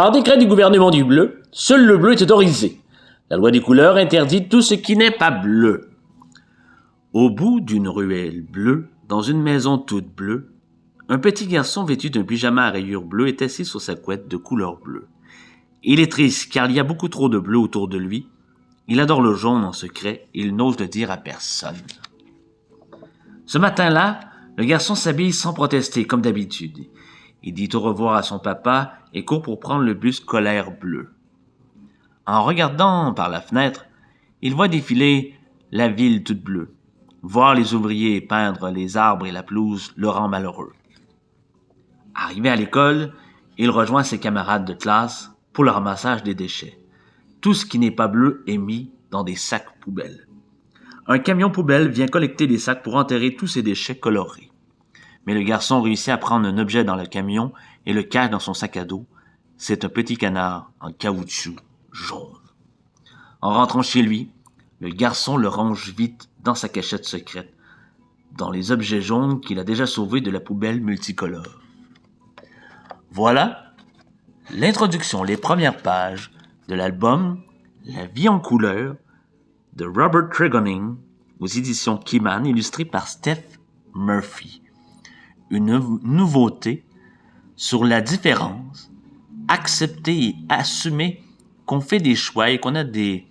Par décret du gouvernement du bleu, seul le bleu est autorisé. La loi des couleurs interdit tout ce qui n'est pas bleu. Au bout d'une ruelle bleue, dans une maison toute bleue, un petit garçon vêtu d'un pyjama à rayures bleues est assis sur sa couette de couleur bleue. Il est triste car il y a beaucoup trop de bleu autour de lui. Il adore le jaune en secret et il n'ose le dire à personne. Ce matin-là, le garçon s'habille sans protester comme d'habitude. Il dit au revoir à son papa et court pour prendre le bus scolaire bleu. En regardant par la fenêtre, il voit défiler la ville toute bleue. Voir les ouvriers peindre les arbres et la pelouse le rend malheureux. Arrivé à l'école, il rejoint ses camarades de classe pour le ramassage des déchets. Tout ce qui n'est pas bleu est mis dans des sacs poubelles. Un camion poubelle vient collecter les sacs pour enterrer tous ces déchets colorés. Mais le garçon réussit à prendre un objet dans le camion et le cache dans son sac à dos. C'est un petit canard en caoutchouc jaune. En rentrant chez lui, le garçon le range vite dans sa cachette secrète, dans les objets jaunes qu'il a déjà sauvés de la poubelle multicolore. Voilà l'introduction, les premières pages de l'album La vie en couleur de Robert Tregonning aux éditions Keyman, illustré par Steph Murphy. Une nouveauté sur la différence, accepter et assumer qu'on fait des choix et qu'on a des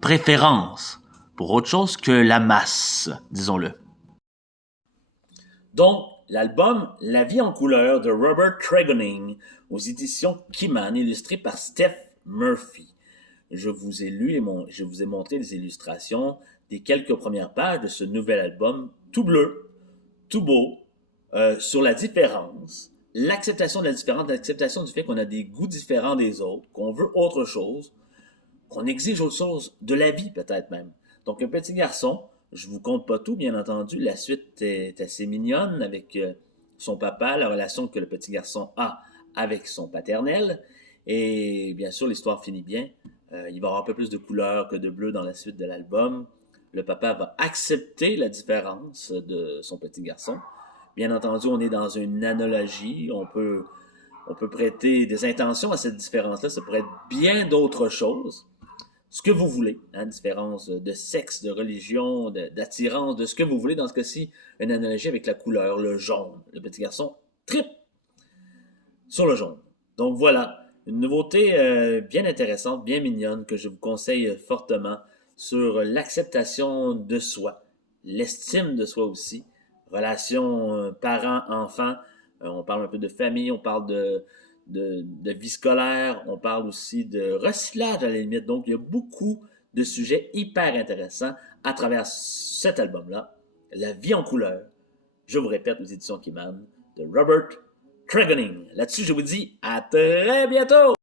préférences pour autre chose que la masse, disons-le. Donc, l'album La vie en couleur de Robert Tregonning aux éditions Keyman, illustré par Steph Murphy. Je vous ai lu et je vous ai montré les illustrations des quelques premières pages de ce nouvel album tout bleu, tout beau, sur la différence, l'acceptation de la différence, l'acceptation du fait qu'on a des goûts différents des autres, qu'on veut autre chose, qu'on exige autre chose de la vie peut-être même. Donc un petit garçon, je vous conte pas tout bien entendu, la suite est assez mignonne avec son papa, la relation que le petit garçon a avec son paternel, et bien sûr l'histoire finit bien. Il va y avoir un peu plus de couleurs que de bleu dans la suite de l'album. Le papa va accepter la différence de son petit garçon. Bien entendu, on est dans une analogie. On peut prêter des intentions à cette différence-là. Ça pourrait être bien d'autres choses. Ce que vous voulez. Hein, différence de sexe, de religion, d'attirance, de ce que vous voulez. Dans ce cas-ci, une analogie avec la couleur, le jaune. Le petit garçon tripe sur le jaune. Donc voilà. Une nouveauté bien intéressante, bien mignonne, que je vous conseille fortement sur l'acceptation de soi, l'estime de soi aussi, relation parent-enfant, on parle un peu de famille, on parle de vie scolaire, on parle aussi de recyclage à la limite. Donc, il y a beaucoup de sujets hyper intéressants à travers cet album-là, La vie en couleur, je vous répète, aux éditions Keyman, de Robert Tregonning. Là-dessus, je vous dis à très bientôt!